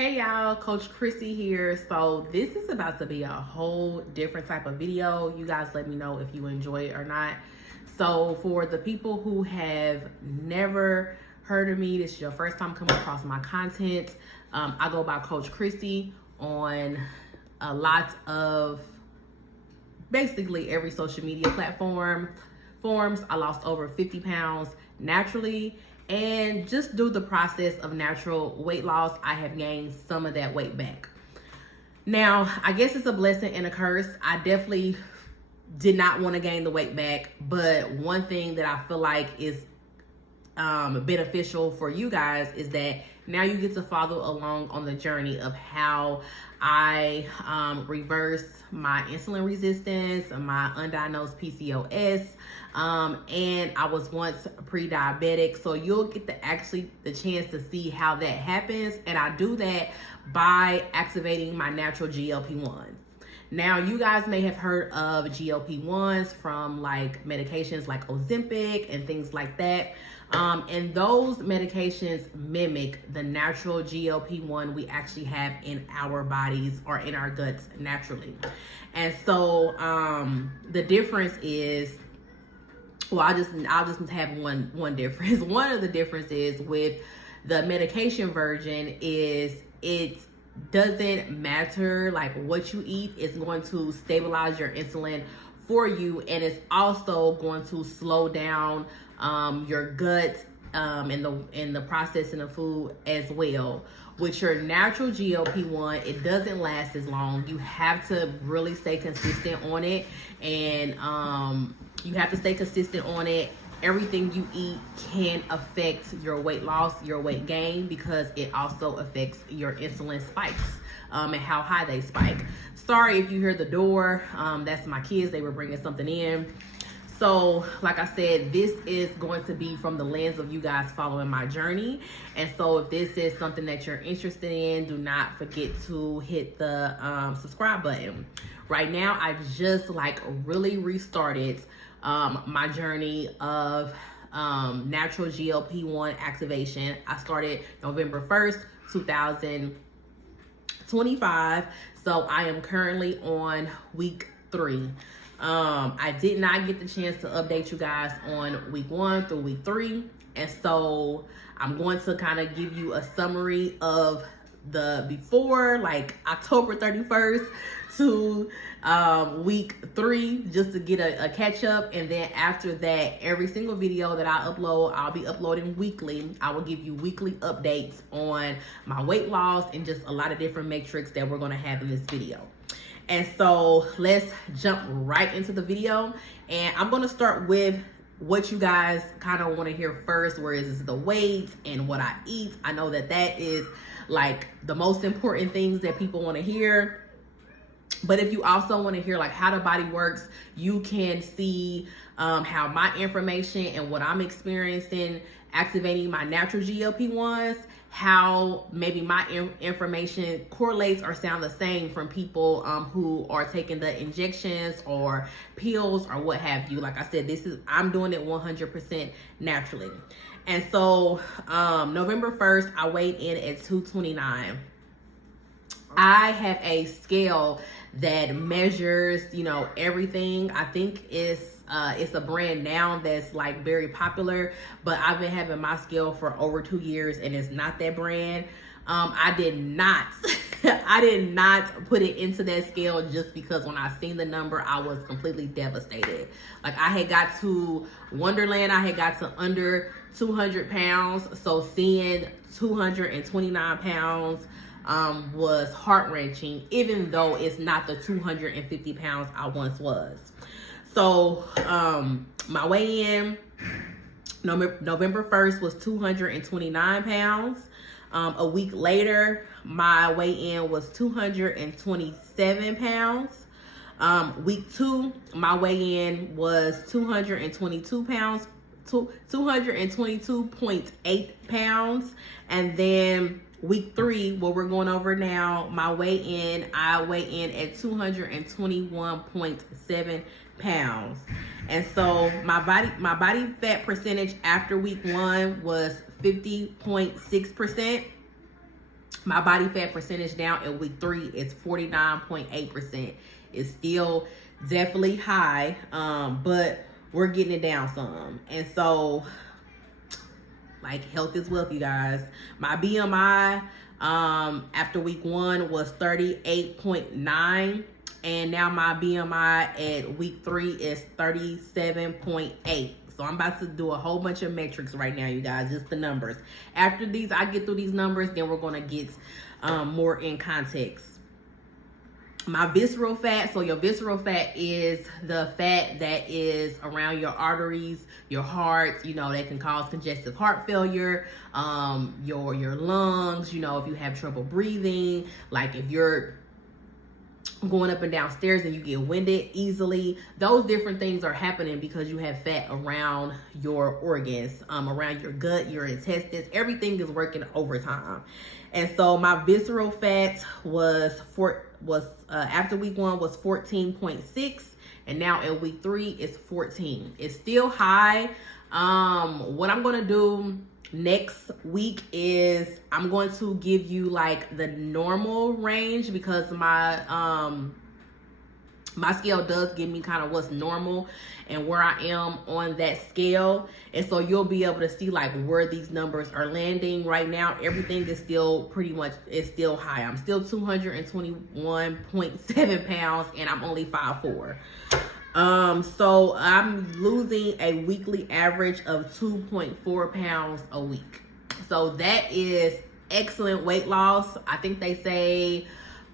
Hey y'all, Coach Chrissy here. So this is about to be a whole different type of video. You guys let me know if you enjoy it or not. So for the people who have never heard of me, this is your first time coming across my content. I go by Coach Chrissy on a lot of basically every social media forms. I lost over 50 pounds naturally. And just through the process of natural weight loss, I have gained some of that weight back. Now, I guess it's a blessing and a curse. I definitely did not want to gain the weight back. But one thing that I feel like is beneficial for you guys is that now you get to follow along on the journey of how I reverse my insulin resistance, my undiagnosed PCOS, and I was once pre-diabetic. So you'll get the chance to see how that happens. And I do that by activating my natural GLP-1. Now, you guys may have heard of GLP-1s from like medications like Ozempic and things like that. And those medications mimic the natural GLP-1 we actually have in our bodies or in our guts naturally. And so the difference is, well, I'll just have one difference. One of the differences with the medication version is it doesn't matter like what you eat. It's going to stabilize your insulin for you, and it's also going to slow down your gut in the processing of food as well. With your natural GLP-1, it doesn't last as long. You have to really stay consistent on it, and you have to stay consistent on it. Everything you eat can affect your weight loss, your weight gain, because it also affects your insulin spikes and how high they spike. Sorry if you hear the door. That's my kids. They were bringing something in. So, like I said, this is going to be from the lens of you guys following my journey. And so if this is something that you're interested in, do not forget to hit the subscribe button. Right now, I just really restarted my journey of natural GLP-1 activation. I started November 1st, 2025. So I am currently on week 3. I did not get the chance to update you guys on week 1 through week 3. And so I'm going to kind of give you a summary of the before, like October 31st to week 3, just to get a catch up. And then after that, every single video that I upload, I'll be uploading weekly. I will give you weekly updates on my weight loss and just a lot of different metrics that we're going to have in this video. And so let's jump right into the video. And I'm going to start with what you guys kind of want to hear first, whereas the weight and what I eat. I know that is like the most important things that people want to hear. But if you also want to hear like how the body works, you can see how my information and what I'm experiencing activating my natural GLP-1s, how maybe my information correlates or sound the same from people who are taking the injections or pills or what have you. Like I said, I'm doing it 100% naturally. And so November 1st, I weighed in at 229. I have a scale that measures, everything. I think it's a brand now that's like very popular, but I've been having my scale for over 2 years and it's not that brand. I did not put it into that scale just because when I seen the number, I was completely devastated. Like I had got to Wonderland, I had got to under 200 pounds. So seeing 229 pounds was heart-wrenching, even though it's not the 250 pounds I once was. So my weigh-in November 1st was 229 pounds. A week later, my weigh-in was 227 pounds. Week 2, my weigh-in was 222 pounds, 222.8 pounds. And then week 3, what we're going over now, I weigh in at 221.7 pounds. And so my body fat percentage after week 1 was 50.6%. My body fat percentage now in week 3 is 49.8%. It's still definitely high, but we're getting it down some. And so, like, health is wealth, you guys. My BMI after week 1 was 38.9, and now my BMI at week 3 is 37.8. So I'm about to do a whole bunch of metrics right now, you guys, just the numbers. After these, I get through these numbers, then we're gonna get more in context. My visceral fat, so your visceral fat is the fat that is around your arteries, your heart, you know, that can cause congestive heart failure, your lungs, you know, if you have trouble breathing, like if you're going up and down stairs and you get winded easily, those different things are happening because you have fat around your organs, around your gut, your intestines. Everything is working overtime. And so my visceral fat was after week 1 was 14.6, and now in week 3 it's 14. It's still high. What I'm gonna do next week is I'm going to give you like the normal range, because my scale does give me kind of what's normal and where I am on that scale. And so you'll be able to see like where these numbers are landing. Right now, everything is still pretty much, it's still high. I'm still 221.7 pounds and I'm only 5'4". So I'm losing a weekly average of 2.4 pounds a week. So that is excellent weight loss. I think they say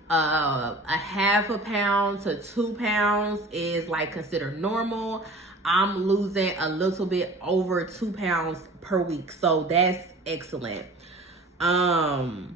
a half a pound to 2 pounds is like considered normal. I'm losing a little bit over 2 pounds per week. So that's excellent. Okay,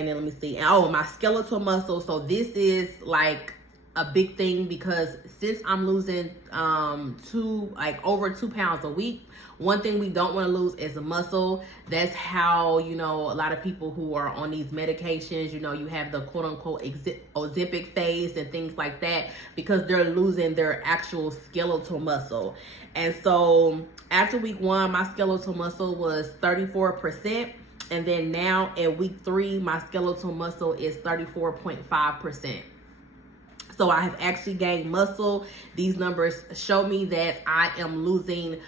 and then let me see. Oh, my skeletal muscle. So this is like a big thing, because since I'm losing over 2 pounds a week, one thing we don't want to lose is a muscle. That's how, you know, a lot of people who are on these medications, you know, you have the quote unquote Ozempic phase and things like that, because they're losing their actual skeletal muscle. And so after week 1, my skeletal muscle was 34%. And then now at week 3, my skeletal muscle is 34.5%. So I have actually gained muscle. These numbers show me that I am losing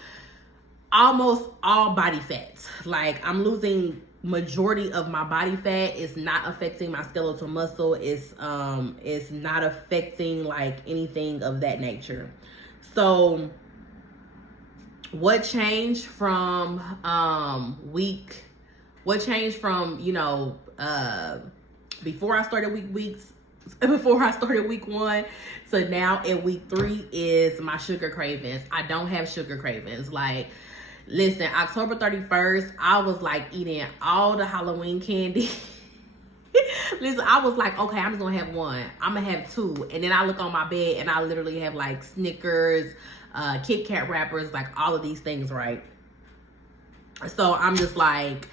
almost all body fat. Like, I'm losing majority of my body fat. It's not affecting my skeletal muscle. It's not affecting like anything of that nature. So what changed from you know, before I started week 1 to now in week 3 is my sugar cravings. I don't have sugar cravings. Like, listen, October 31st, I was like eating all the Halloween candy. Listen, I was like, okay, I'm just gonna have one. I'm gonna have 2. And then I look on my bed and I literally have like Snickers, Kit Kat wrappers, like all of these things, right? So I'm just like,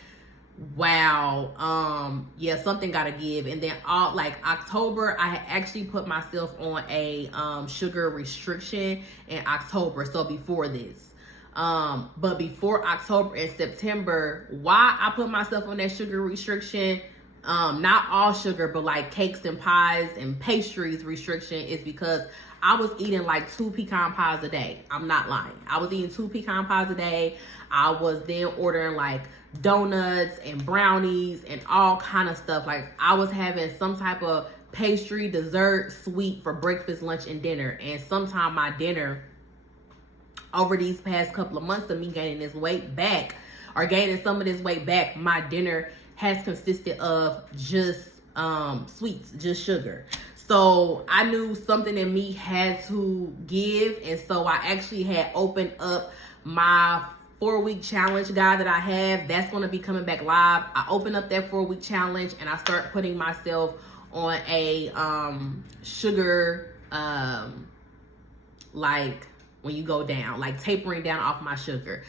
wow, yeah, something gotta give. And then all like October, I had actually put myself on a sugar restriction in October, so before this. But before October and September, why I put myself on that sugar restriction, not all sugar, but like cakes and pies and pastries restriction, is because I was eating like 2 pecan pies a day. I'm not lying. I was eating 2 pecan pies a day. I was then ordering like donuts and brownies and all kind of stuff. Like, I was having some type of pastry, dessert, sweet for breakfast, lunch, and dinner. And sometime my dinner, over these past couple of months of me gaining this weight back, or gaining some of this weight back, my dinner has consisted of just sweets, just sugar. So I knew something in me had to give. And so I actually had opened up my 4-week challenge guide that I have. That's going to be coming back live. I opened up that 4-week challenge and I start putting myself on a sugar, like when you go down, like tapering down off my sugar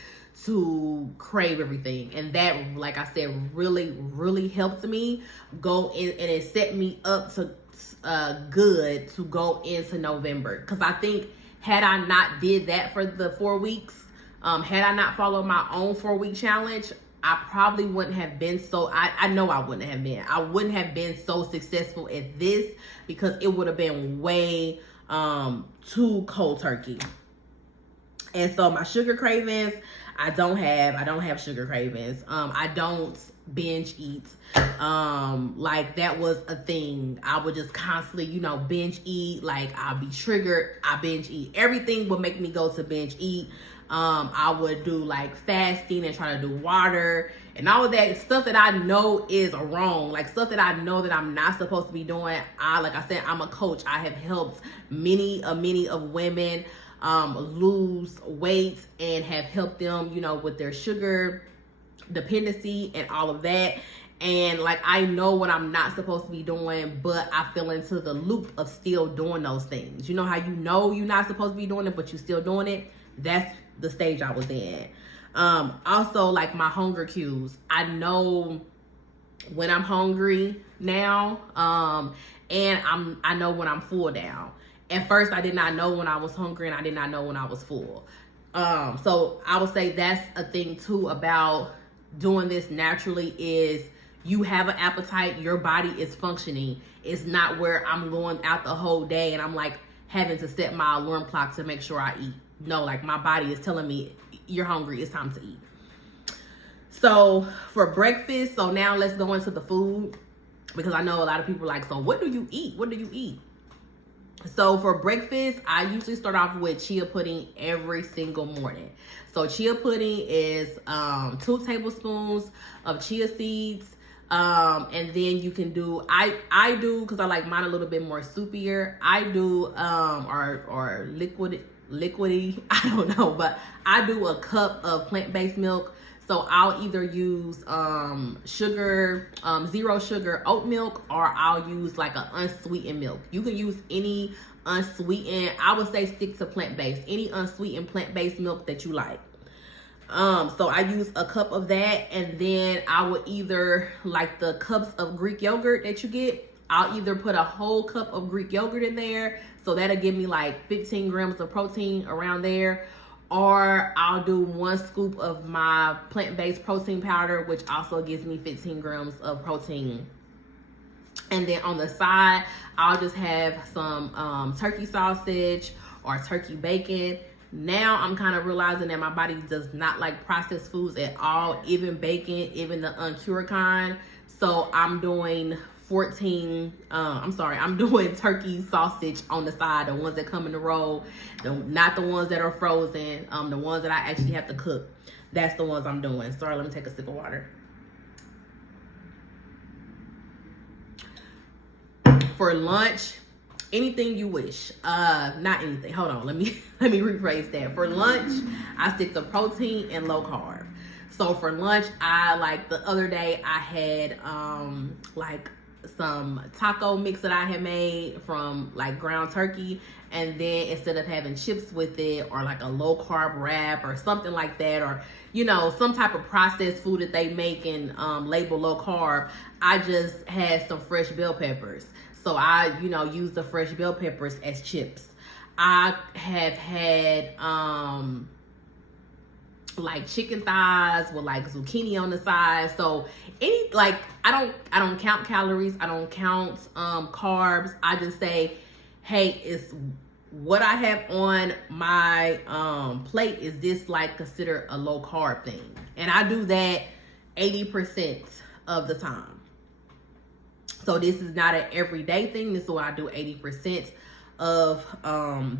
to crave everything. And that, like I said, really, really helped me go in, and it set me up to good to go into November. Because I think had I not did that for the 4 weeks, had I not followed my own 4-week challenge, I probably wouldn't have been so, I know I wouldn't have been so successful at this, because it would have been way too cold turkey. And so my sugar cravings, I don't have sugar cravings. I don't binge eat. Like that was a thing. I would just constantly, binge eat. Like I'll be triggered, I binge eat. Everything would make me go to binge eat. I would do like fasting and try to do water and all of that stuff that I know is wrong, like stuff that I know that I'm not supposed to be doing. Like I said, I'm a coach. I have helped many of women lose weight and have helped them, with their sugar dependency and all of that. And like, I know what I'm not supposed to be doing, but I fell into the loop of still doing those things. You know how you're not supposed to be doing it, but you're still doing it? That's the stage I was in. Also, like my hunger cues. I know when I'm hungry now, and I know when I'm full down. At first, I did not know when I was hungry, and I did not know when I was full. So I would say that's a thing too about doing this naturally, is you have an appetite, your body is functioning. It's not where I'm going out the whole day and I'm like having to set my alarm clock to make sure I eat. No, like my body is telling me you're hungry, it's time to eat. So for breakfast, so now let's go into the food, because I know a lot of people are like, so what do you eat? What do you eat? So for breakfast, I usually start off with chia pudding every single morning. So chia pudding is 2 tablespoons of chia seeds. And then you can do, I do, because I like mine a little bit more soupier, I do or liquidy, I don't know, but I do a cup of plant-based milk. So I'll either use sugar, 0 sugar oat milk, or I'll use like an unsweetened milk. You can use any unsweetened, I would say stick to plant-based, any unsweetened plant-based milk that you like. So I use a cup of that, and then I would either, like the cups of Greek yogurt that you get, I'll either put a whole cup of Greek yogurt in there, so that'll give me like 15 grams of protein around there, or I'll do 1 scoop of my plant-based protein powder, which also gives me 15 grams of protein. And then on the side, I'll just have some turkey sausage or turkey bacon. Now I'm kind of realizing that my body does not like processed foods at all, even bacon, even the uncured kind. So I'm doing I'm doing turkey sausage on the side, the ones that come in the roll, not the ones that are frozen, the ones that I actually have to cook. That's the ones I'm doing. Sorry, let me take a sip of water. For lunch, anything you wish. Not anything. Hold on. Let me rephrase that. For lunch, I stick to protein and low carb. So for lunch, like the other day I had like some taco mix that I had made from like ground turkey, and then instead of having chips with it, or like a low carb wrap or something like that, or some type of processed food that they make and label low carb, I just had some fresh bell peppers. So I, use the fresh bell peppers as chips. I have had like chicken thighs with like zucchini on the side. So I don't count calories. I don't count carbs. I just say, hey, it's what I have on my plate. Is this like considered a low carb thing? And I do that 80% of the time. So this is not an everyday thing. This is what I do 80% of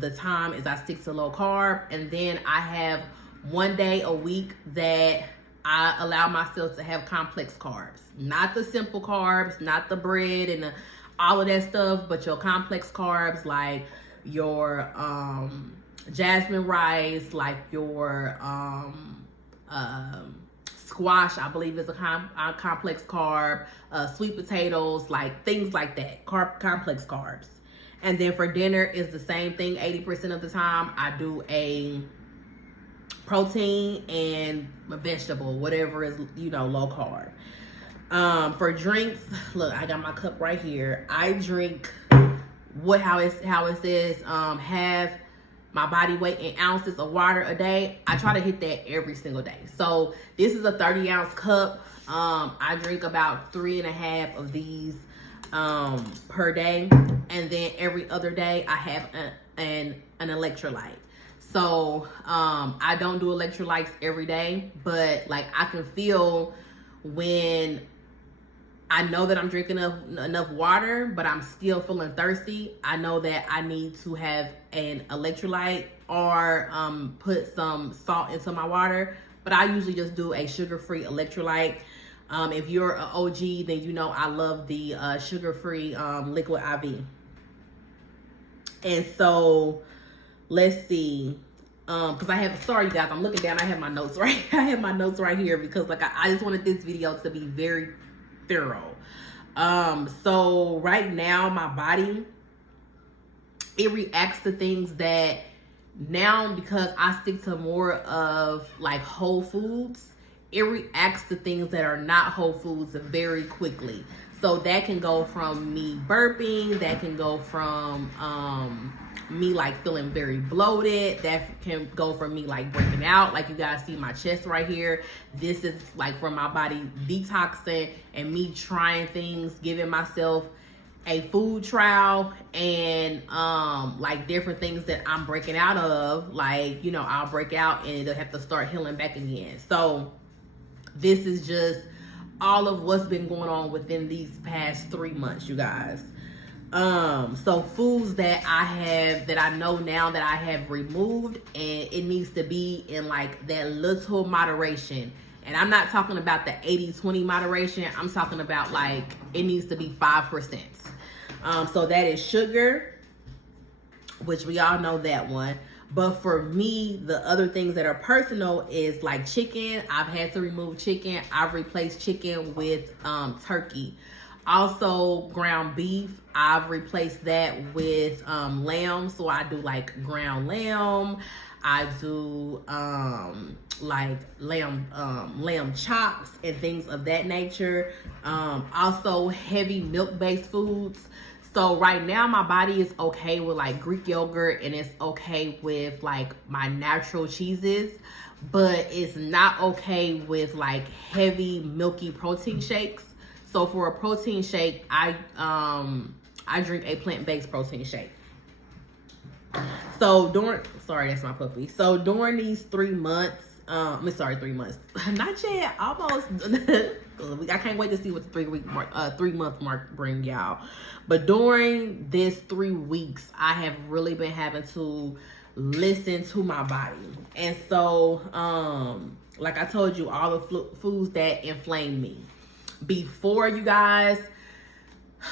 the time, is I stick to low carb. And then I have 1 day a week that I allow myself to have complex carbs. Not the simple carbs, not the bread and all of that stuff, but your complex carbs, like your jasmine rice, like your squash, I believe is a complex carb, sweet potatoes, like things like that, complex carbs. And then for dinner is the same thing. 80% of the time I do a protein and a vegetable, whatever is, low carb. For drinks, look, I got my cup right here. I drink how it says, half my body weight in ounces of water a day, I try to hit that every single day. So this is a 30-ounce cup. I drink about 3.5 of these per day, and then every other day I have an electrolyte. So I don't do electrolytes every day, but like I can feel when I know that I'm drinking enough water, but I'm still feeling thirsty. I know that I need to have an electrolyte or put some salt into my water, but I usually just do a sugar-free electrolyte. If you're an OG, then you know I love the sugar-free liquid IV. And so let's see, because I have, sorry you guys, I'm looking down, I have my notes right, I have my notes right here because like I just wanted this video to be very thorough. So right now my body, it reacts to things that now, because I stick to more of like whole foods, it reacts to things that are not whole foods very quickly. So that can go from me burping, that can go from me like feeling very bloated, that can go from me like breaking out. Like you guys see my chest right here. This is like from my body detoxing and me trying things, giving myself a food trial, and like different things that I'm breaking out of. Like, you know, I'll break out and it'll have to start healing back again. So this is just all of what's been going on within these past 3 months, you guys. So foods that I know now that I have removed, and it needs to be in like that little moderation. And I'm not talking about the 80-20 moderation. I'm talking about like it needs to be 5%. So that is sugar, which we all know that one. But for me, the other things that are personal is like chicken. I've had to remove chicken. I've replaced chicken with turkey. Also ground beef, I've replaced that with lamb. So I do like ground lamb. I do like lamb chops and things of that nature. Also heavy milk-based foods. So right now my body is okay with like Greek yogurt, and it's okay with like my natural cheeses, but it's not okay with like heavy milky protein shakes. So for a protein shake, I drink a plant-based protein shake. So sorry, that's my puppy. So during these 3 months, 3 months, not yet, almost. I can't wait to see what the 3-month mark bring y'all. But during this 3 weeks, I have really been having to listen to my body. And so, like I told you, all the foods that inflame me. Before, you guys,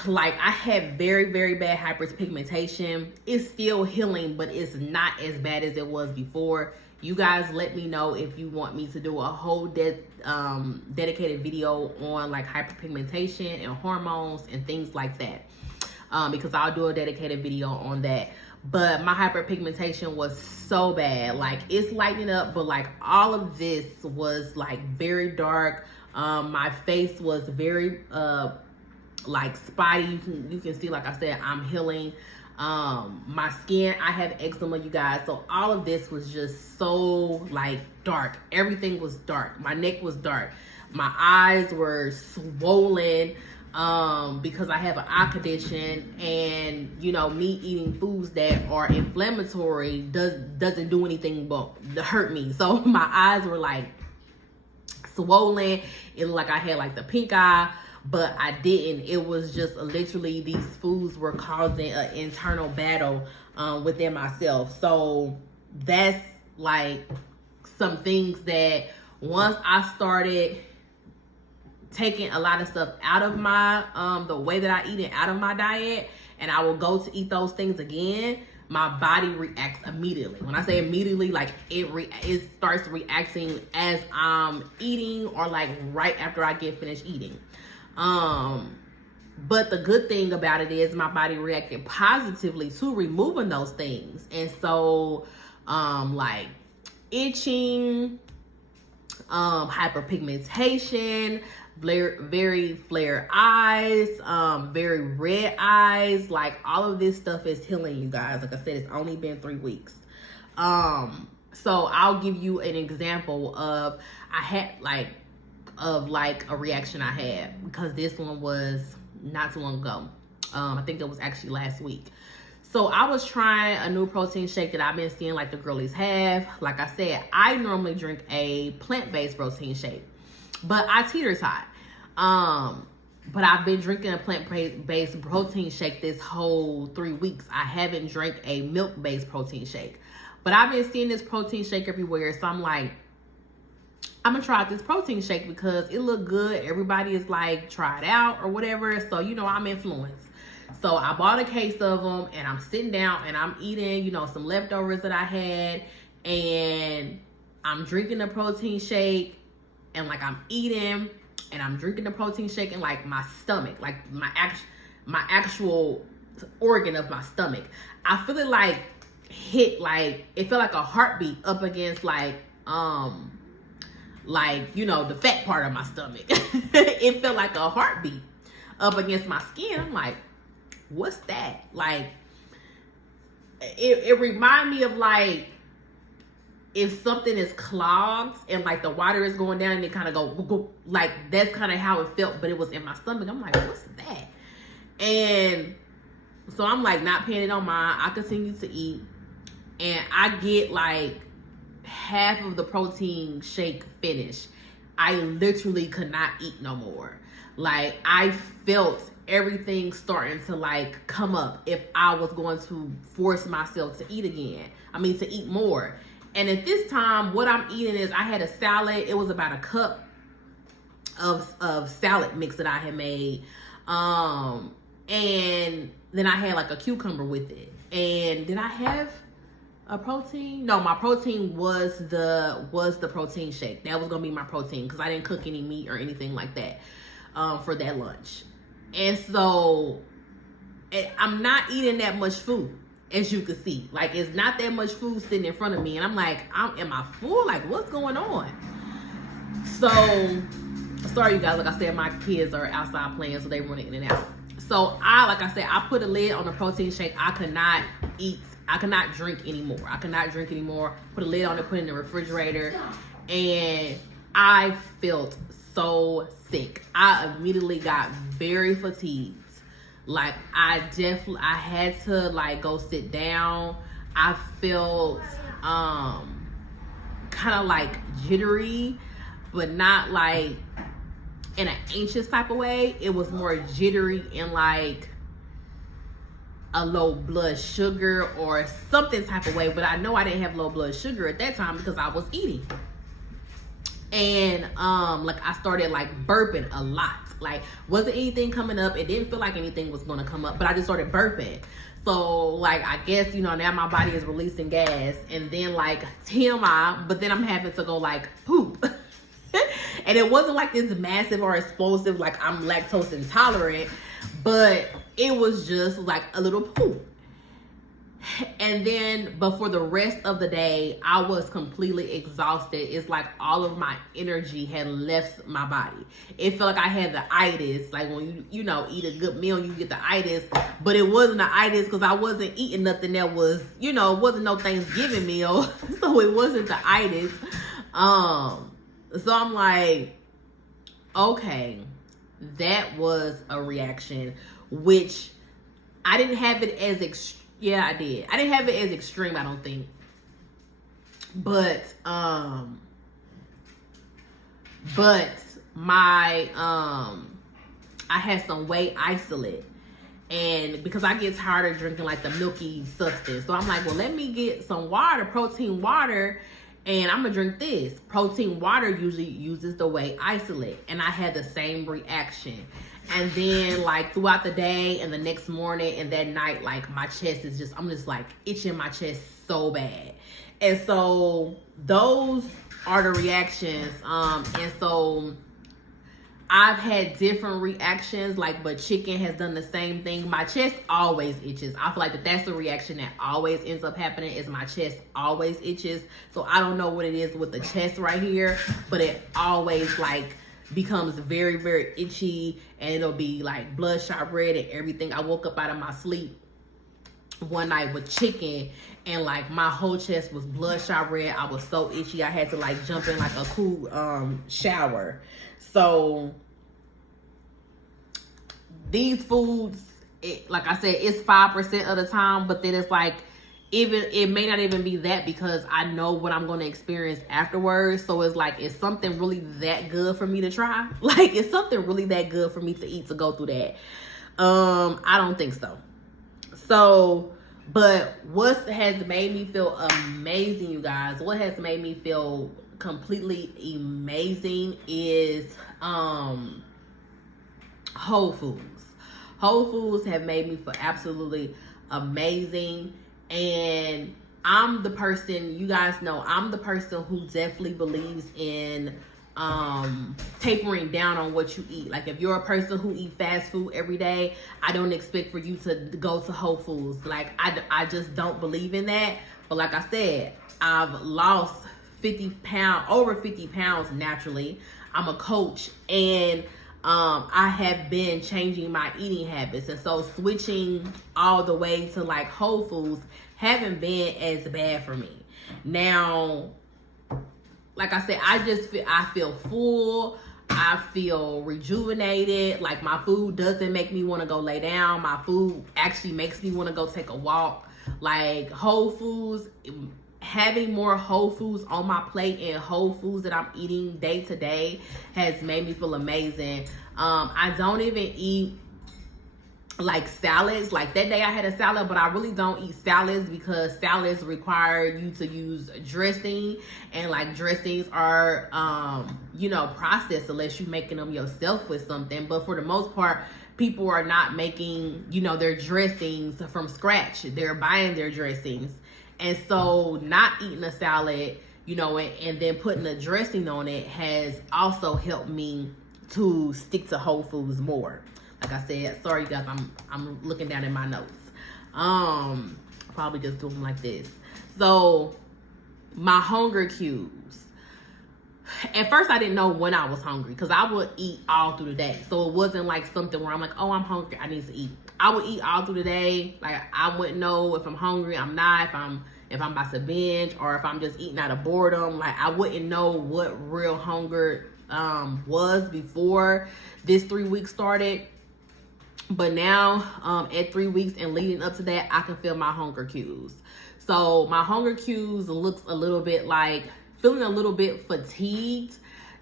like I had very, very bad hyperpigmentation. It's still healing, but it's not as bad as it was before. You guys let me know if you want me to do a whole dedicated video on like hyperpigmentation and hormones and things like that. Because I'll do a dedicated video on that. But my hyperpigmentation was so bad. Like it's lightening up, but like all of this was like very dark. My face was very like spotty. You can see, like I said, I'm healing. My skin, I have eczema, you guys. So all of this was just so like dark. Everything was dark. My neck was dark. My eyes were swollen because I have an eye condition, and you know, me eating foods that are inflammatory doesn't do anything but hurt me. So my eyes were like swollen. It looked like I had like the pink eye, but I didn't. It was just literally these foods were causing an internal battle within myself. So that's like some things that once I started taking a lot of stuff out of my the way that I eat it out of my diet, and I will go to eat those things again, my body reacts immediately. When I say immediately, like it starts reacting as I'm eating, or like right after I get finished eating. But the good thing about it is my body reacted positively to removing those things. And so like itching, hyperpigmentation, very flared eyes, very red eyes, like all of this stuff is healing, you guys. Like I said, it's only been 3 weeks. So I'll give you an example of a reaction I had, because this one was not too long ago. I think it was actually last week. So I was trying a new protein shake that I've been seeing like the girlies have. Like I said, I normally drink a plant-based protein shake, but I teeter-tot. But I've been drinking a plant-based protein shake this whole 3 weeks. I haven't drank a milk-based protein shake. But I've been seeing this protein shake everywhere. So I'm like, I'm going to try out this protein shake because it looked good. Everybody is like, try it out or whatever. So, you know, I'm influenced. So I bought a case of them and I'm sitting down and I'm eating, you know, some leftovers that I had. And I'm drinking the protein shake and like I'm eating and I'm drinking the protein shake and like my stomach, like my actual organ of my stomach, I feel it like hit, like it felt like a heartbeat up against like you know, the fat part of my stomach. It felt like a heartbeat up against my skin. I'm like, what's that? Like it reminded me of like if something is clogged and like the water is going down and it kind of go, like that's kind of how it felt, but it was in my stomach. I'm like, what's that? And so I'm like not paying it on mine. I continue to eat and I get like half of the protein shake finished. I literally could not eat no more. Like I felt everything starting to like come up if I was going to force myself to eat again. I mean, to eat more. And at this time, what I'm eating is I had a salad. It was about a cup of salad mix that I had made. And then I had like a cucumber with it. And did I have a protein? No, my protein was the protein shake. That was gonna be my protein because I didn't cook any meat or anything like that for that lunch. And so I'm not eating that much food. As you can see, like it's not that much food sitting in front of me, and I'm like, am I full? Like, what's going on? So, sorry, you guys. Like I said, my kids are outside playing, so they running in and out. So like I said, I put a lid on the protein shake. I could not drink anymore. Put a lid on it, put it in the refrigerator, and I felt so sick. I immediately got very fatigued. Like I had to like go sit down. I felt kind of like jittery, but not like in an anxious type of way. It was more jittery in like a low blood sugar or something type of way. But I know I didn't have low blood sugar at that time because I was eating. And like I started like burping a lot. Like wasn't anything coming up. It didn't feel like anything was gonna come up, but I just started burping. So like I guess, you know, now my body is releasing gas, and then like TMI, but then I'm having to go like poop. And it wasn't like this massive or explosive, like I'm lactose intolerant, but it was just like a little poop. And then, but for the rest of the day, I was completely exhausted. It's like all of my energy had left my body. It felt like I had the itis. Like when you know, eat a good meal, you get the itis. But it wasn't the itis because I wasn't eating nothing that was, you know, it wasn't no Thanksgiving meal. So it wasn't the itis. So I'm like, okay, that was a reaction, which I didn't have it as extreme. Yeah, I did. I didn't have it as extreme, I don't think. But my I had some whey isolate, and because I get tired of drinking like the milky substance, so I'm like, well, let me get some water, protein water, and I'm gonna drink this. Protein water usually uses the whey isolate, and I had the same reaction. And then like throughout the day and the next morning and that night, like my chest is just, I'm just like itching my chest so bad. And so those are the reactions. And so I've had different reactions, like, but chicken has done the same thing. My chest always itches. I feel like that's the reaction that always ends up happening, is my chest always itches. So I don't know what it is with the chest right here, but it always like becomes very, very itchy, and it'll be like bloodshot red and everything. I woke up out of my sleep one night with chicken, and like my whole chest was bloodshot red. I was so itchy. I had to like jump in like a cool shower. So these foods, like I said, it's 5% of the time, but then it's like, even it may not even be that, because I know what I'm going to experience afterwards. So it's like, is something really that good for me to try? Like, is something really that good for me to eat to go through that? I don't think so. So, but what has made me feel amazing, you guys, what has made me feel completely amazing is Whole Foods. Whole Foods have made me feel absolutely amazing. And I'm the person, you guys know, I'm the person who definitely believes in tapering down on what you eat. Like, if you're a person who eat fast food every day, I don't expect for you to go to Whole Foods. Like, I just don't believe in that. But like I said, I've lost 50 pounds, over 50 pounds naturally. I'm a coach, and I have been changing my eating habits, and so switching all the way to like Whole Foods haven't been as bad for me. Now, like I said, I feel full. I feel rejuvenated. Like, my food doesn't make me want to go lay down. My food actually makes me want to go take a walk. Like, Whole Foods, having more Whole Foods on my plate and Whole Foods that I'm eating day to day has made me feel amazing. I don't even eat like salads. Like, that day I had a salad, but I really don't eat salads because salads require you to use dressing, and like dressings are processed unless you're making them yourself with something. But for the most part, people are not making their dressings from scratch. They're buying their dressings. And so not eating a salad, and then putting a dressing on it has also helped me to stick to Whole Foods more. Like I said, sorry guys, I'm looking down at my notes. Probably just do them like this. So my hunger cues. At first I didn't know when I was hungry, because I would eat all through the day. So it wasn't like something where I'm like, oh, I'm hungry, I need to eat. I would eat all through the day. Like, I wouldn't know if I'm hungry, I'm not, if I'm about to binge, or if I'm just eating out of boredom. Like, I wouldn't know what real hunger was before this 3 weeks started. But now, at 3 weeks and leading up to that, I can feel my hunger cues. So my hunger cues looks a little bit like feeling a little bit fatigued,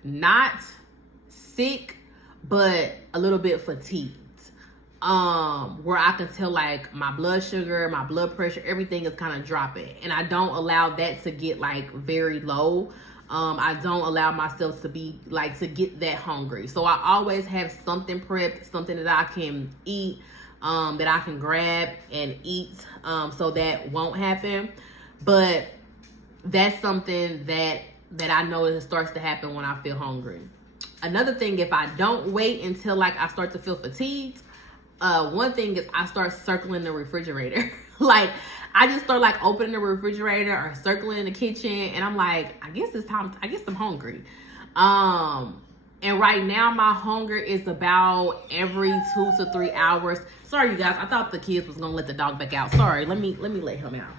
not sick, but a little bit fatigued. Where I can tell like my blood sugar, my blood pressure, everything is kind of dropping. And I don't allow that to get like very low. I don't allow myself to be like, to get that hungry. So I always have something prepped, something that I can eat, that I can grab and eat, so that won't happen. But that's something that I know it starts to happen when I feel hungry. Another thing, if I don't wait until like I start to feel fatigued, one thing is I start circling the refrigerator. Like, I just start like opening the refrigerator or circling the kitchen, and I'm like, I guess it's time. I guess I'm hungry. And right now my hunger is about every 2 to 3 hours. Sorry, you guys. I thought the kids was gonna let the dog back out. Sorry. Let me let him out.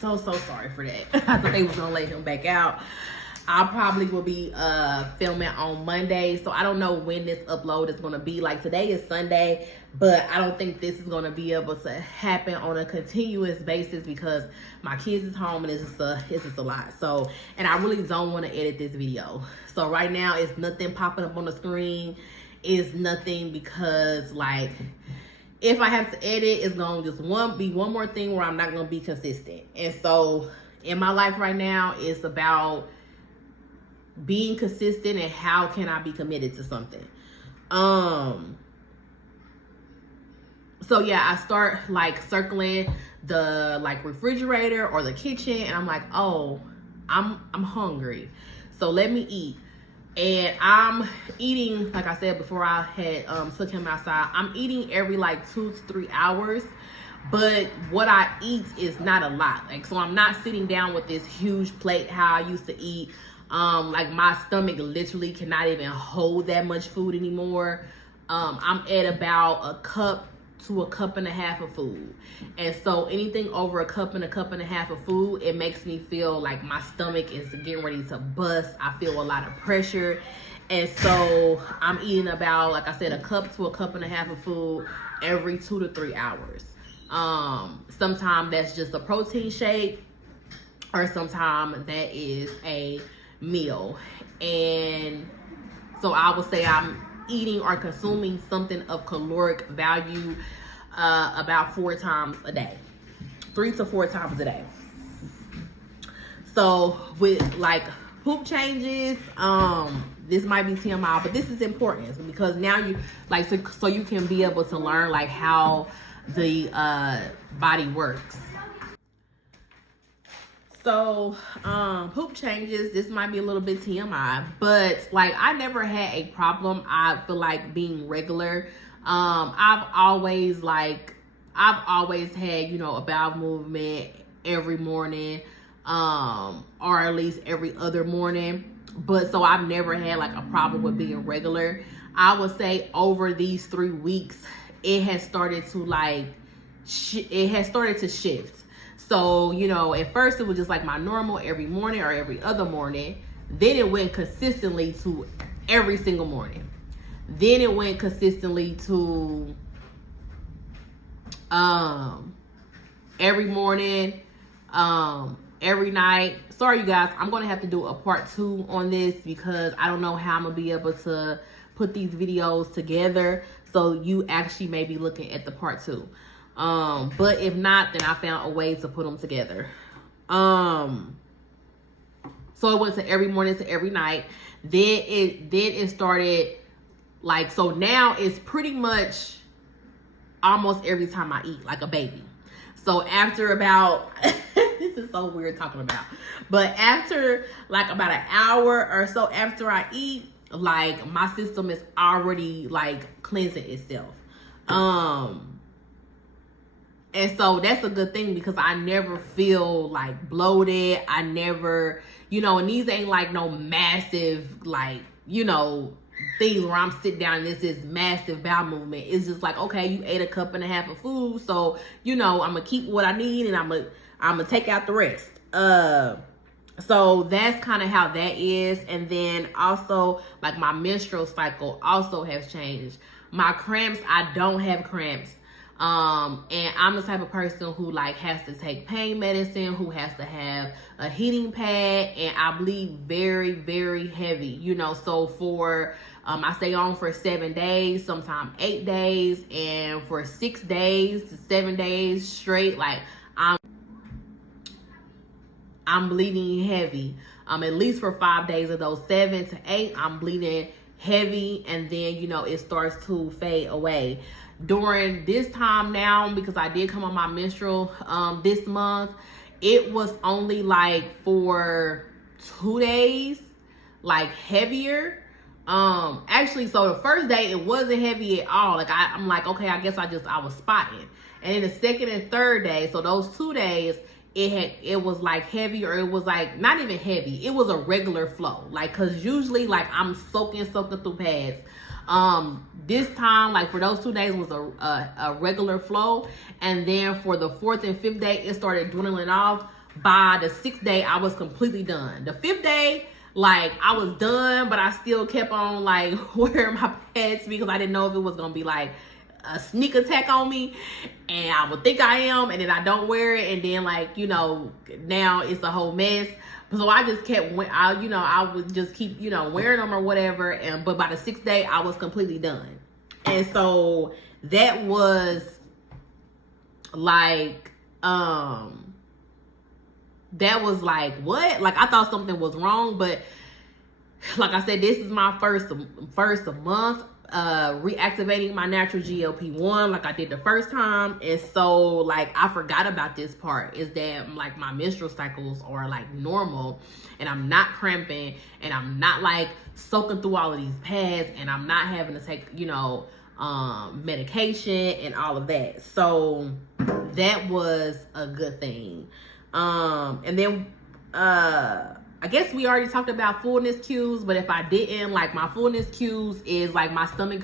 So sorry for that. I thought they was gonna let him back out. I probably will be filming on Monday, so I don't know when this upload is gonna be. Like, today is Sunday, but I don't think this is gonna be able to happen on a continuous basis because my kids is home and it's just a lot. So, and I really don't want to edit this video. So right now it's nothing popping up on the screen. It's nothing, because like, if I have to edit, it's gonna just be one more thing where I'm not gonna be consistent. And so in my life right now, it's about being consistent and how can I be committed to something. So So yeah, I start like circling the like refrigerator or the kitchen, and I'm like, oh, I'm hungry, so let me eat. And I'm eating, like I said before I had took him outside, I'm eating every like 2 to 3 hours. But what I eat is not a lot. Like, so I'm not sitting down with this huge plate how I used to eat. Like my stomach literally cannot even hold that much food anymore. I'm at about a cup to a cup and a half of food. And so anything over a cup and a half of food, it makes me feel like my stomach is getting ready to bust. I feel a lot of pressure. And so I'm eating about, like I said, a cup to a cup and a half of food every 2 to 3 hours. Sometimes that's just a protein shake, or sometimes that is a meal. And so I would say I'm eating or consuming something of caloric value about 4 times a day, 3 to 4 times a day. So with like poop changes, this might be TMI, but this is important because now you like, so you can be able to learn like how the body works. So poop changes, this might be a little bit TMI, but like I never had a problem, I feel like, being regular. I've always had, you know, a bowel movement every morning, or at least every other morning. But so I've never had like a problem with being regular. I would say over these 3 weeks, it has started to like, it has started to shift. So, you know, at first it was just like my normal every morning or every other morning. Then it went consistently to every single morning. Then it went consistently to every morning, every night. Sorry, you guys, I'm going to have to do a part 2 on this because I don't know how I'm going to be able to put these videos together. So you actually may be looking at the part 2. But if not, then I found a way to put them together. So it went to every morning to every night. Then it started like, so now it's pretty much almost every time I eat, like a baby. So after about, this is so weird talking about, but after like about an hour or so after I eat, like my system is already like cleansing itself. And so that's a good thing because I never feel like bloated. I never, you know, and these ain't like no massive, like, you know, things where I'm sitting down and it's this massive bowel movement. It's just like, okay, you ate a cup and a half of food. So, you know, I'm going to keep what I need and I'm going to take out the rest. So that's kind of how that is. And then also like my menstrual cycle also has changed. My cramps, I don't have cramps. And I'm the type of person who like has to take pain medicine, who has to have a heating pad, and I bleed very, very heavy, you know. So for, I stay on for 7 days, sometimes 8 days, and for 6 days to 7 days straight, like I'm bleeding heavy. At least for 5 days of those 7 to 8, I'm bleeding heavy, and then, you know, it starts to fade away. During this time now, because I did come on my menstrual this month, it was only like for 2 days, like heavier. Actually, so the first day it wasn't heavy at all. Like I'm like, okay, I guess I was spotting. And then the second and third day, so those 2 days, it was like heavy, or it was like not even heavy. It was a regular flow. Like, cause usually like I'm soaking through pads. This time, like for those 2 days was a regular flow. And then for the 4th and 5th day, it started dwindling off. By the 6th day, I was completely done. The 5th day, like I was done, but I still kept on like wearing my pads because I didn't know if it was gonna be like a sneak attack on me, and I would think I am, and then I don't wear it, and then like, you know, now it's a whole mess. So I just kept, I would just keep, you know, wearing them or whatever. But by the 6th day, I was completely done. And so that was like, what? Like I thought something was wrong, but like I said, this is my first month reactivating my natural GLP-1 like I did the first time. And so like I forgot about this part, is that like my menstrual cycles are like normal, and I'm not cramping, and I'm not like soaking through all of these pads, and I'm not having to take, you know, medication and all of that. So that was a good thing. And then I guess we already talked about fullness cues, but if I didn't, like my fullness cues is like my stomach,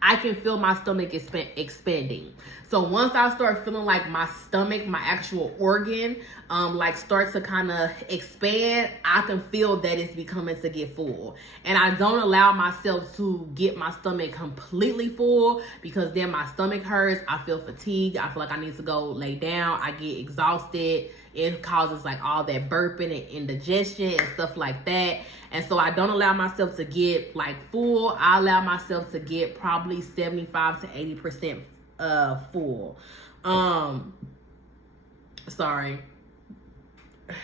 I can feel my stomach expanding. So once I start feeling like my stomach, my actual organ, like starts to kind of expand, I can feel that it's becoming to get full. And I don't allow myself to get my stomach completely full, because then my stomach hurts. I feel fatigued. I feel like I need to go lay down. I get exhausted. It causes like all that burping and indigestion and stuff like that. And so I don't allow myself to get like full. I allow myself to get probably 75 to 80% full. Sorry.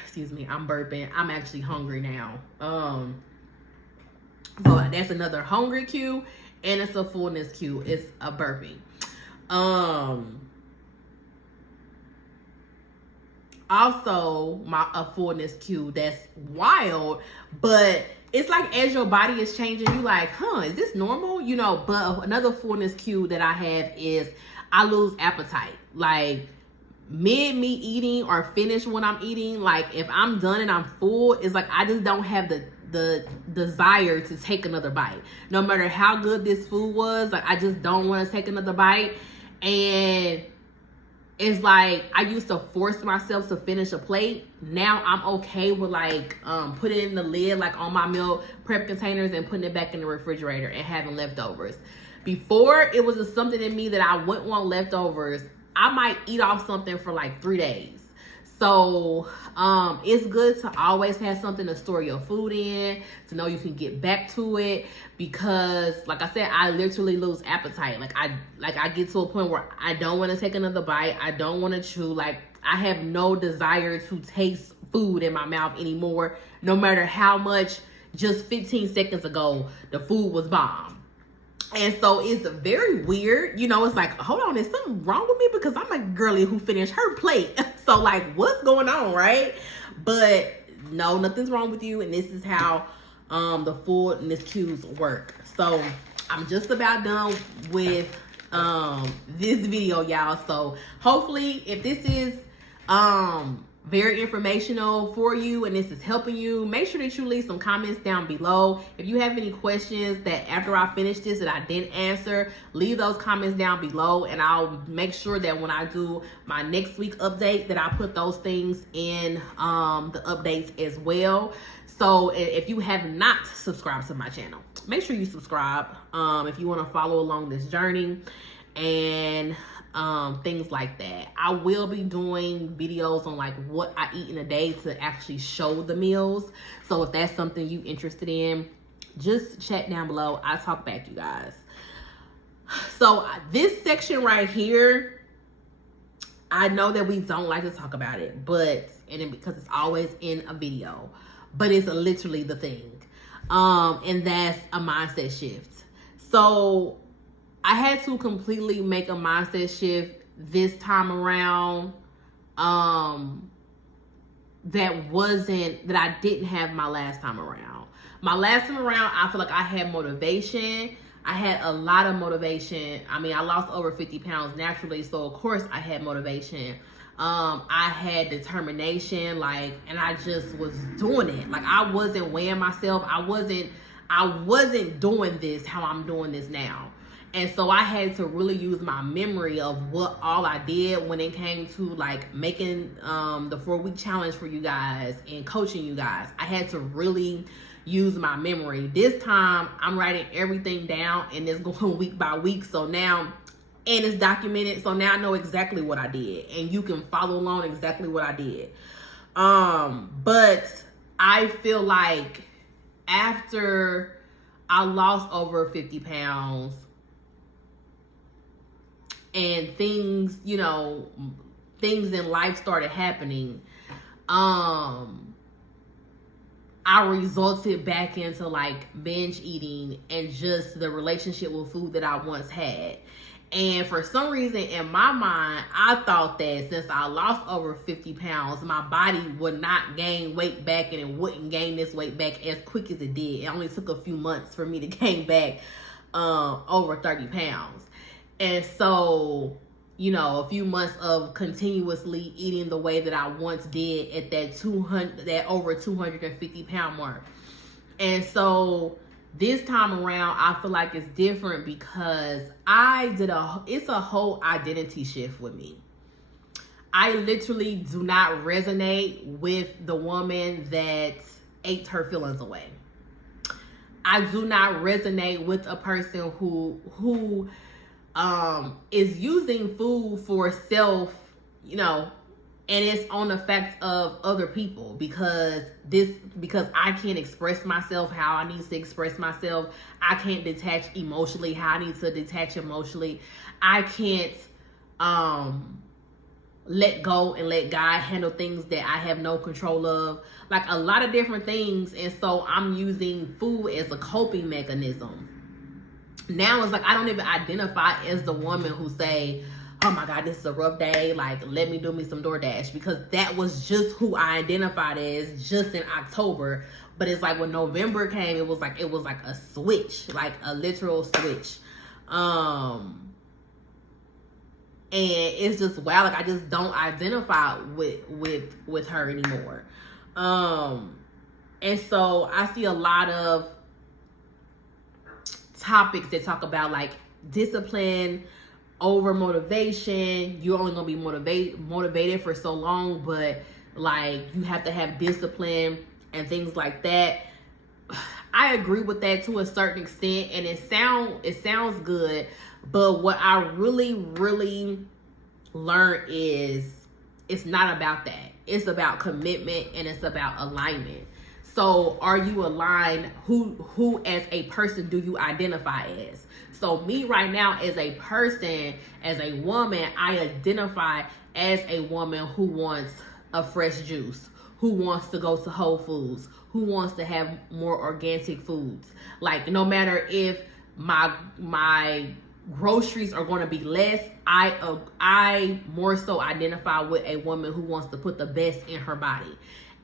Excuse me, I'm burping. I'm actually hungry now. So that's another hungry cue, and it's a fullness cue. It's a burping. Also, a fullness cue that's wild, but it's like as your body is changing, you like, is this normal? You know, but another fullness cue that I have is I lose appetite. Like mid me eating or finish when I'm eating, like if I'm done and I'm full, it's like I just don't have the desire to take another bite. No matter how good this food was, like I just don't want to take another bite. And it's like I used to force myself to finish a plate. Now I'm okay with like putting in the lid like on my meal prep containers and putting it back in the refrigerator and having leftovers. Before, it was just something in me that I wouldn't want leftovers. I might eat off something for like 3 days. So it's good to always have something to store your food in, to know you can get back to it, because like I said, I literally lose appetite. Like I get to a point where I don't want to take another bite. I don't want to chew. Like I have no desire to taste food in my mouth anymore, no matter how much just 15 seconds ago the food was bomb. And so it's very weird, you know. It's like, hold on, is something wrong with me? Because I'm a girly who finished her plate. So like, what's going on, right? But no, nothing's wrong with you. And this is how the fullness cues work. So I'm just about done with this video, y'all. So hopefully if this is very informational for you and this is helping you, make sure that you leave some comments down below. If you have any questions that after I finish this that I didn't answer, leave those comments down below, and I'll make sure that when I do my next week update that I put those things in the updates as well. So if you have not subscribed to my channel, make sure you subscribe if you want to follow along this journey and things like that. I will be doing videos on like what I eat in a day to actually show the meals. So if that's something you interested in, just chat down below. I'll talk back, you guys. So this section right here, I know that we don't like to talk about it, but because it's always in a video, but it's literally the thing. And that's a mindset shift. So I had to completely make a mindset shift this time around that I didn't have my last time around. My last time around, I feel like I had motivation. I had a lot of motivation. I mean, I lost over 50 pounds naturally, so of course I had motivation. I had determination, like, and I just was doing it. Like I wasn't weighing myself. I wasn't doing this how I'm doing this now. And so I had to really use my memory of what all I did when it came to like making the 4-week challenge for you guys and coaching you guys. I had to really use my memory. This time I'm writing everything down and it's going week by week. So now, and it's documented. So now I know exactly what I did and you can follow along exactly what I did. But I feel like after I lost over 50 pounds, and things, you know, things in life started happening, I I resulted back into like binge eating and just the relationship with food that I once had. And for some reason in my mind, I thought that since I lost over 50 pounds, my body would not gain weight back, and it wouldn't gain this weight back as quick as it did. It only took a few months for me to gain back over 30 pounds. And so, you know, a few months of continuously eating the way that I once did at that over 250 pound mark. And so this time around, I feel like it's different because it's a whole identity shift with me. I literally do not resonate with the woman that ate her feelings away. I do not resonate with a person who is using food for self, you know, and it's on the fact of other people because I can't express myself how I need to express myself. I can't detach emotionally how I need to detach emotionally. I can't let go and let God handle things that I have no control of. Like a lot of different things. And so I'm using food as a coping mechanism. Now it's like I don't even identify as the woman who say, oh my God, this is a rough day, like let me do me some DoorDash, because that was just who I identified as just in October. But it's like when November came, it was like a switch, like a literal switch. And it's just wow, like I just don't identify with her anymore. And so I see a lot of topics that talk about like discipline over motivation. You're only gonna be motivated for so long, but like you have to have discipline and things like that. I agree with that to a certain extent, and it sounds good, but what I really learned is it's not about that. It's about commitment and it's about alignment. So are you aligned? Who as a person do you identify as? So me right now as a person, as a woman, I identify as a woman who wants a fresh juice, who wants to go to Whole Foods, who wants to have more organic foods. Like no matter if my groceries are going to be less, I more so identify with a woman who wants to put the best in her body.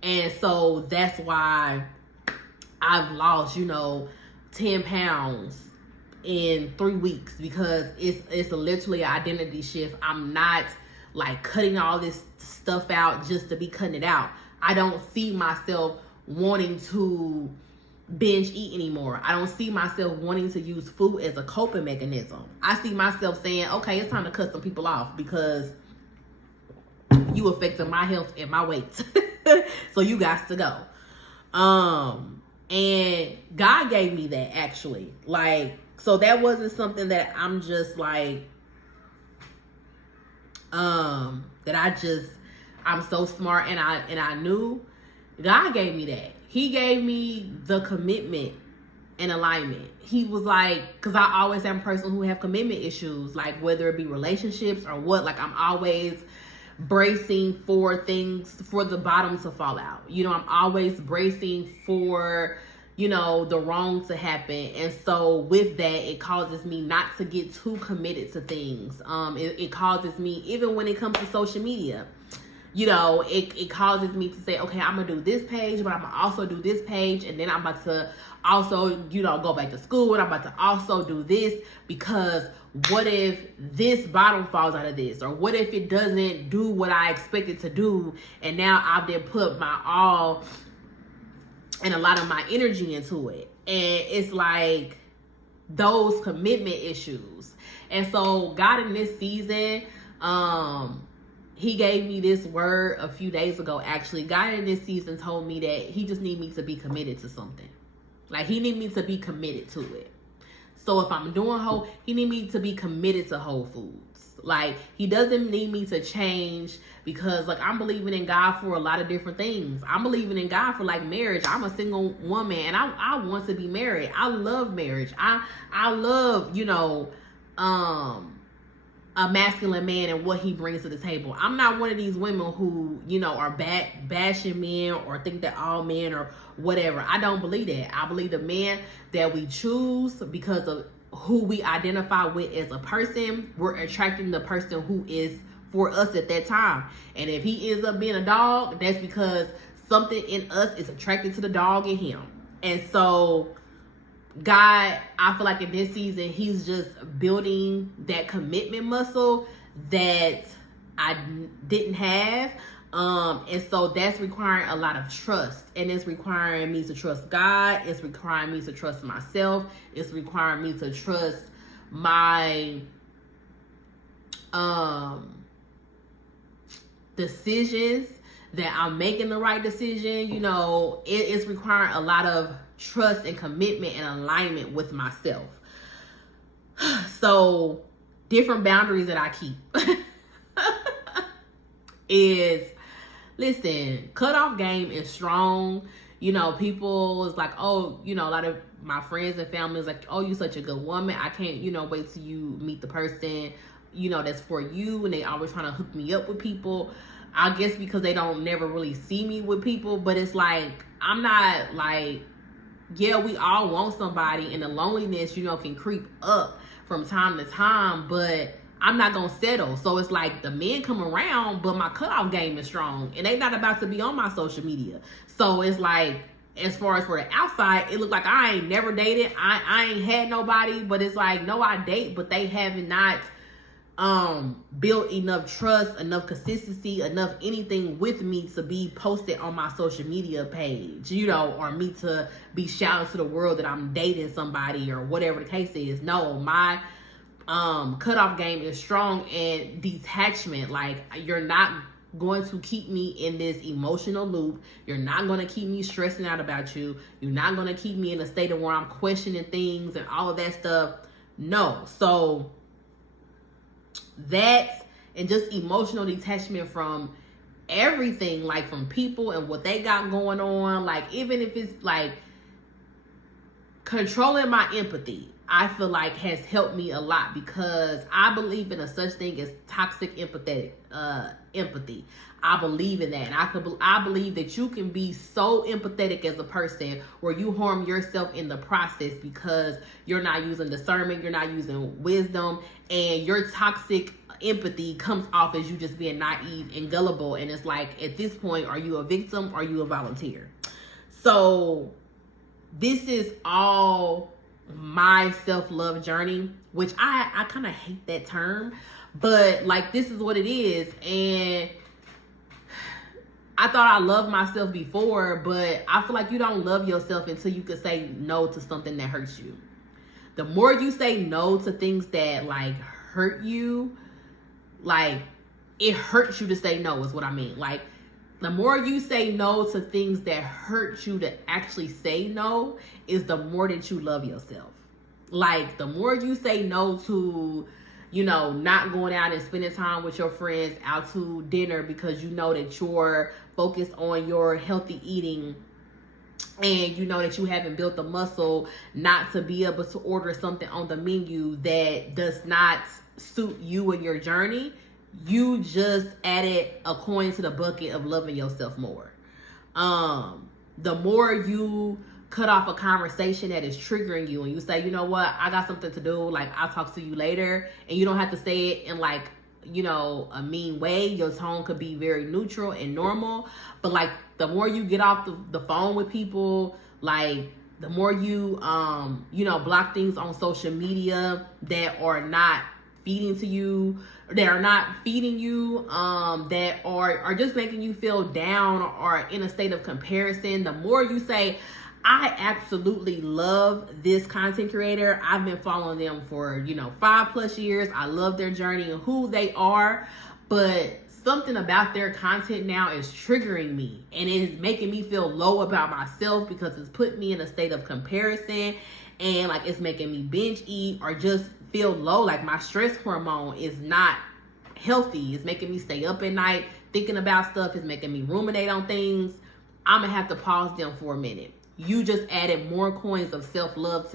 And so that's why I've lost, 10 pounds in 3 weeks, because it's literally an identity shift. I'm not like cutting all this stuff out just to be cutting it out. I don't see myself wanting to binge eat anymore. I don't see myself wanting to use food as a coping mechanism. I see myself saying, okay, it's time to cut some people off because you affected my health and my weight. So you got to go. And God gave me that actually. Like, so that wasn't something that I'm just like, I'm so smart and I knew. God gave me that. He gave me the commitment and alignment. He was like, because I always am a person who have commitment issues, like whether it be relationships or what, like I'm always bracing for things, for the bottom to fall out. I'm always bracing for, the wrong to happen. And so with that, it causes me not to get too committed to things. It causes me, even when it comes to social media, it causes me to say, okay, I'm going to do this page, but I'm going to also do this page. And then I'm about to also, go back to school, and I'm about to also do this, because what if this bottom falls out of this? Or what if it doesn't do what I expect it to do? And now I've then put my all and a lot of my energy into it. And it's like those commitment issues. And so God in this season, he gave me this word a few days ago, actually. God in this season told me that he just need me to be committed to something. Like he need me to be committed to it. So if I'm doing he need me to be committed to Whole Foods. Like he doesn't need me to change, because like I'm believing in God for a lot of different things. I'm believing in God for like marriage. I'm a single woman and I want to be married. I love marriage. I love, a masculine man and what he brings to the table. I'm not one of these women who, you know, are bashing men or think that all men are whatever. I don't believe that. I believe the men that we choose because of who we identify with as a person, we're attracting the person who is for us at that time. And if he ends up being a dog, that's because something in us is attracted to the dog in him. And so God, I feel like in this season, he's just building that commitment muscle that I didn't have. And so that's requiring a lot of trust. And it's requiring me to trust God. It's requiring me to trust myself. It's requiring me to trust my decisions, that I'm making the right decision. You know, it's requiring a lot of trust and commitment and alignment with myself. So different boundaries that I keep is, listen, cutoff game is strong. You know, people is like, oh, you know, a lot of my friends and family is like, oh, you're such a good woman. I can't, you know, wait till you meet the person, you know, that's for you. And they always trying to hook me up with people. I guess because they don't never really see me with people. But it's like, I'm not like, yeah, we all want somebody, and the loneliness, you know, can creep up from time to time, but I'm not gonna settle. So it's like the men come around, but my cutoff game is strong, and they not about to be on my social media. So it's like, as far as for the outside, it look like I ain't never dated. I ain't had nobody, but it's like, no, I date, but they haven't not built enough trust, enough consistency, enough anything with me to be posted on my social media page, you know, or me to be shouting to the world that I'm dating somebody or whatever the case is. No, my cutoff game is strong, and detachment. Like, you're not going to keep me in this emotional loop. You're not going to keep me stressing out about you. You're not going to keep me in a state of where I'm questioning things and all of that stuff. No. So that, and just emotional detachment from everything, like from people and what they got going on. Like, even if it's like controlling my empathy, I feel like has helped me a lot, because I believe in a such thing as toxic empathy. I believe in that. And I believe that you can be so empathetic as a person where you harm yourself in the process because you're not using discernment, you're not using wisdom, and your toxic empathy comes off as you just being naive and gullible. And it's like, at this point, are you a victim or are you a volunteer? So this is all my self-love journey, which I kind of hate that term, but like, this is what it is. And I thought I loved myself before, but I feel like you don't love yourself until you can say no to something that hurts you. The more you say no to things that like hurt you, like, it hurts you to say no is what I mean. Like, the more you say no to things that hurt you to actually say no, is the more that you love yourself. Like, the more you say no to, you know, not going out and spending time with your friends out to dinner because you know that you're focused on your healthy eating, and you know that you haven't built the muscle not to be able to order something on the menu that does not suit you and your journey, you just added a coin to the bucket of loving yourself more. The more you cut off a conversation that is triggering you, and you say, you know what, I got something to do, like, I'll talk to you later, and you don't have to say it in like, you know, a mean way. Your tone could be very neutral and normal, but like, the more you get off the phone with people, like, the more you you know, block things on social media that are not feeding to you, that are not feeding you, that are just making you feel down or in a state of comparison. The more you say, I absolutely love this content creator. I've been following them for, you know, 5+ years. I love their journey and who they are, but something about their content now is triggering me, and it is making me feel low about myself because it's put me in a state of comparison, and like, it's making me binge eat or just feel low. Like, my stress hormone is not healthy. It's making me stay up at night thinking about stuff. It's making me ruminate on things. I'm gonna have to pause them for a minute. You just added more coins of self-love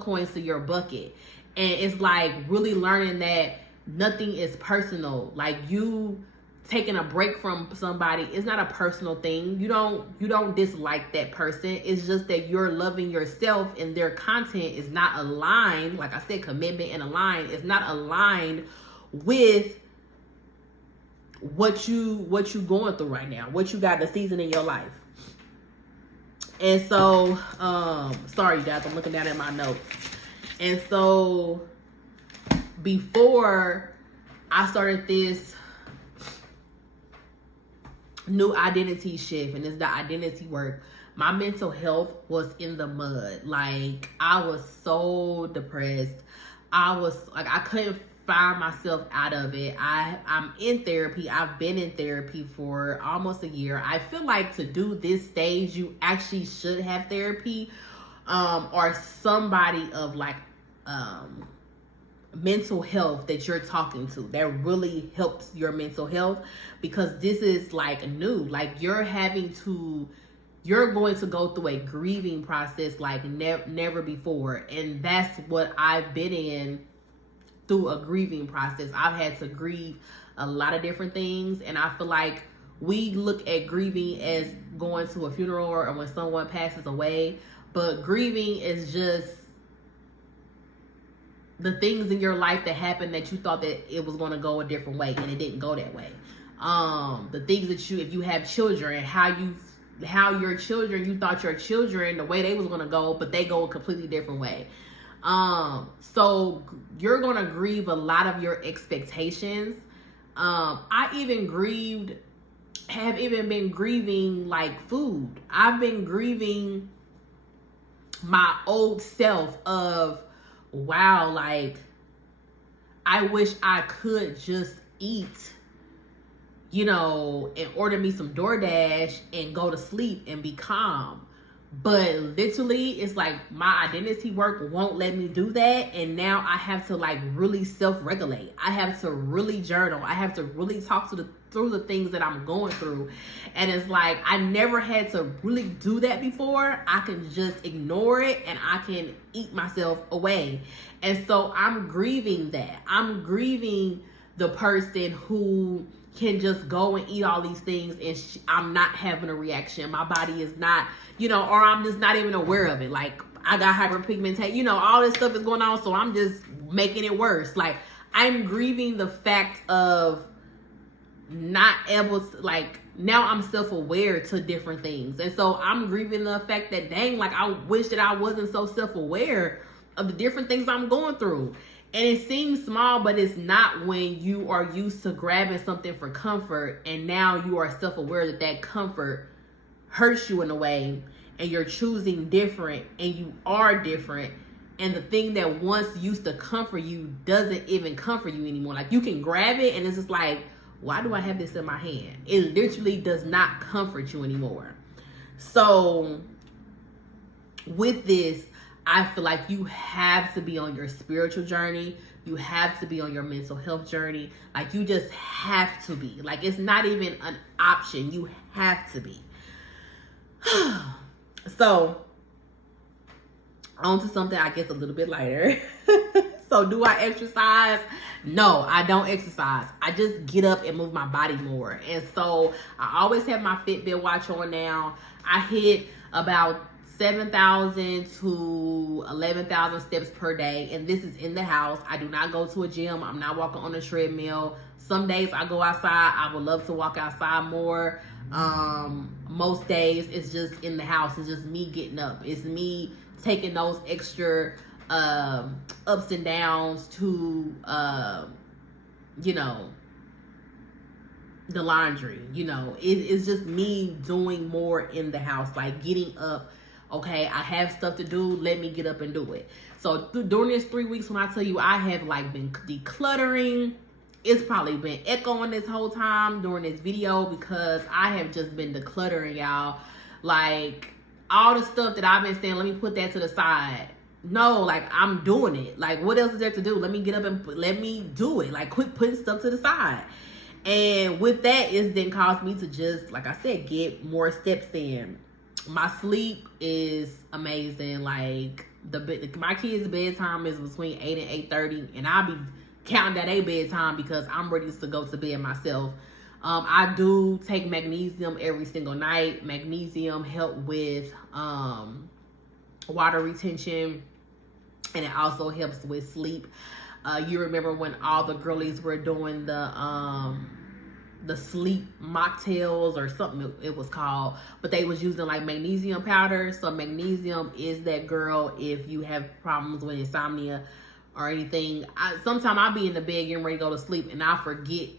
coins to your bucket. And it's like really learning that nothing is personal. Like, you taking a break from somebody is not a personal thing. You don't dislike that person. It's just that you're loving yourself, and their content is not aligned. Like I said, commitment and align is not aligned with what you going through right now, what you got the season in your life. And so sorry you guys, I'm looking down at my notes. And so before I started this new identity shift, and it's the identity work, my mental health was in the mud. Like, I was so depressed. I was like, I couldn't find myself out of it. I'm in therapy. I've been in therapy for almost a year. I feel like to do this stage, you actually should have therapy, or somebody of like mental health that you're talking to that really helps your mental health, because this is like new. Like, you're going to go through a grieving process like never before. And that's what I've been in, through a grieving process. I've had to grieve a lot of different things, and I feel like we look at grieving as going to a funeral or when someone passes away, but grieving is just the things in your life that happened that you thought that it was going to go a different way, and it didn't go that way. The things that if you have children, how your children, you thought your children, the way they was going to go, but they go a completely different way. So you're going to grieve a lot of your expectations. I have even been grieving like food. I've been grieving my old self of, wow, like, I wish I could just eat, and order me some DoorDash and go to sleep and be calm. But literally, it's like my identity work won't let me do that. And now I have to like really self-regulate. I have to really journal. I have to really talk through the things that I'm going through. And it's like, I never had to really do that before. I can just ignore it and I can eat myself away. And so I'm grieving that. I'm grieving the person who can just go and eat all these things and I'm not having a reaction. My body is not, or I'm just not even aware of it. Like, I got hyperpigmentation, all this stuff is going on, so I'm just making it worse. Like, I'm grieving the fact of not able to, like, now I'm self-aware to different things. And so I'm grieving the fact that, dang, like, I wish that I wasn't so self-aware of the different things I'm going through. And it seems small, but it's not when you are used to grabbing something for comfort, and now you are self-aware that comfort hurts you in a way, and you're choosing different, and you are different, and the thing that once used to comfort you doesn't even comfort you anymore. Like, you can grab it, and it's just like, why do I have this in my hand? It literally does not comfort you anymore. So with this, I feel like you have to be on your spiritual journey. You have to be on your mental health journey. Like, you just have to be. Like, it's not even an option. You have to be. So, on to something I guess a little bit lighter. So, do I exercise? No, I don't exercise. I just get up and move my body more. And so, I always have my Fitbit watch on now. I hit about 7,000 to 11,000 steps per day, and this is in the house. I do not go to a gym. I'm not walking on a treadmill. Some days I go outside. I would love to walk outside more. Most days it's just in the house. It's just me getting up. It's me taking those extra ups and downs to the laundry. It's just me doing more in the house, like getting up. Okay, I have stuff to do. Let me get up and do it. So during this 3 weeks, when I tell you I have like been decluttering, it's probably been echoing this whole time during this video, because I have just been decluttering, y'all. Like, all the stuff that I've been saying, let me put that to the side. No, like, I'm doing it. Like, what else is there to do? Let me get up and let me do it. Like, quit putting stuff to the side. And with that, it's then caused me to just, like I said, get more steps in. My sleep is amazing. Like, my kids' bedtime is between 8 and 8:30, and I'll be counting at a bedtime because I'm ready to go to bed myself. I do take magnesium every single night. Magnesium help with water retention, and it also helps with sleep. You remember when all the girlies were doing the sleep mocktails or something it was called, but they was using like magnesium powder. So magnesium is that, girl, if you have problems with insomnia or anything. Sometimes I'll be in the bed getting ready to go to sleep and I forget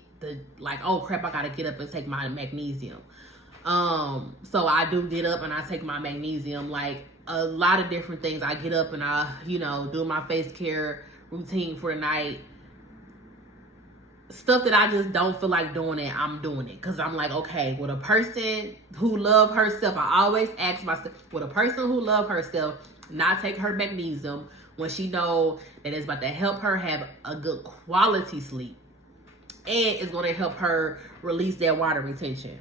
oh crap, I gotta get up and take my magnesium. So I do get up and I take my magnesium. Like a lot of different things. I get up and I, do my face care routine for the night. Stuff that I just don't feel like doing it, I'm doing it. Because I'm like, okay, with a person who love herself, I always ask myself, would a person who love herself not take her magnesium when she know that it's about to help her have a good quality sleep and it's going to help her release that water retention?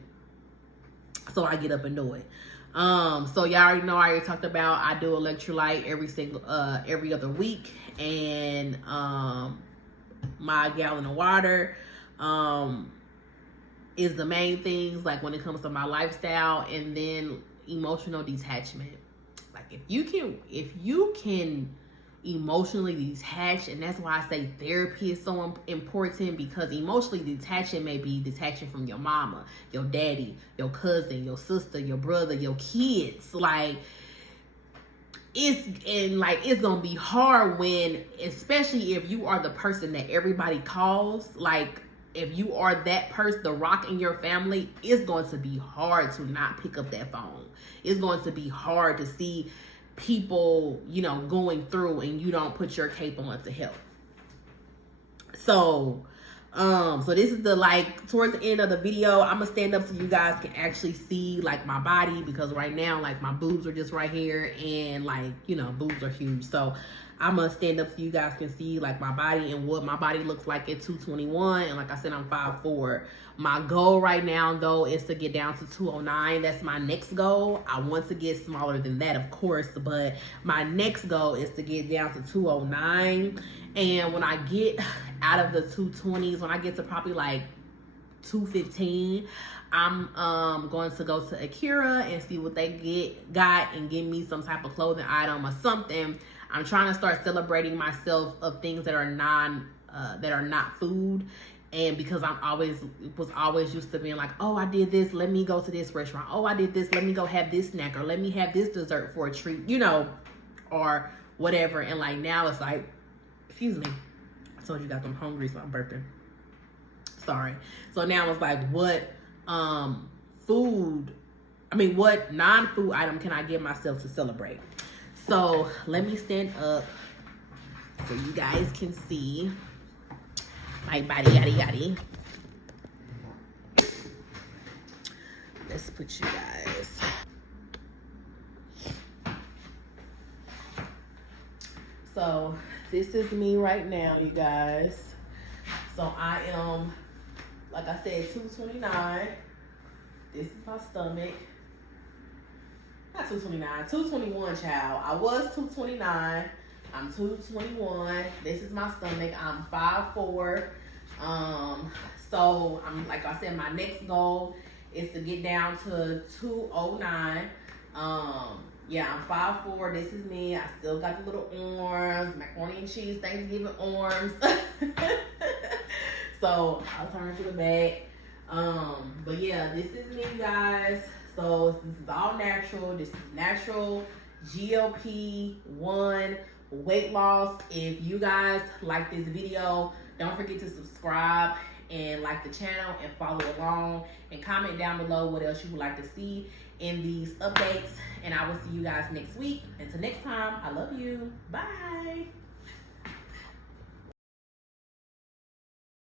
So I get up and do it. So y'all already know, I already talked about, I do electrolyte every other week, and my gallon of water is the main things, like when it comes to my lifestyle. And then emotional detachment. Like if you can emotionally detach, and that's why I say therapy is so important, because emotionally detaching may be detaching from your mama, your daddy, your cousin, your sister, your brother, your kids. Like it's gonna be hard when, especially if you are the person that everybody calls. Like if you are that person, the rock in your family, it's going to be hard to not pick up that phone. It's going to be hard to see people, going through, and you don't put your cape on to help. So this is towards the end of the video. I'm gonna stand up so you guys can actually see like my body, because right now like my boobs are just right here, and boobs are huge. So I'm gonna stand up so you guys can see like my body and what my body looks like at 221. And like I said, I'm 5'4". My goal right now though is to get down to 209. That's my next goal. I want to get smaller than that, of course, but my next goal is to get down to 209. And when I get out of the 220s, when I get to probably like 215, I'm going to go to Akira and see what they got and give me some type of clothing item or something. I'm trying to start celebrating myself of things that are not food. And because was always used to being like, oh, I did this, let me go to this restaurant. Oh, I did this, let me go have this snack, or let me have this dessert for a treat, or whatever. And like now it's like, excuse me, I told you guys I'm hungry, so I'm burping. Sorry. So now it's like, what what non-food item can I give myself to celebrate? So let me stand up so you guys can see my body, yaddy. Let's put you guys. So this is me right now, you guys. So I am, like I said, 229. This is my stomach. Not 229, 221, child. I was 229. I'm 221. This is my stomach. I'm 5'4". So I'm, like I said, my next goal is to get down to 209. Yeah, I'm 5'4". This is me. I still got the little arms, macaroni and cheese, Thanksgiving arms. So I'll turn to the back. But yeah, this is me, guys. So this is all natural. This is natural Glp-1 weight loss. If you guys like this video, don't forget to subscribe and like the channel and follow along, and comment down below what else you would like to see in these updates. And I will see you guys next week. Until next time, I love you. Bye.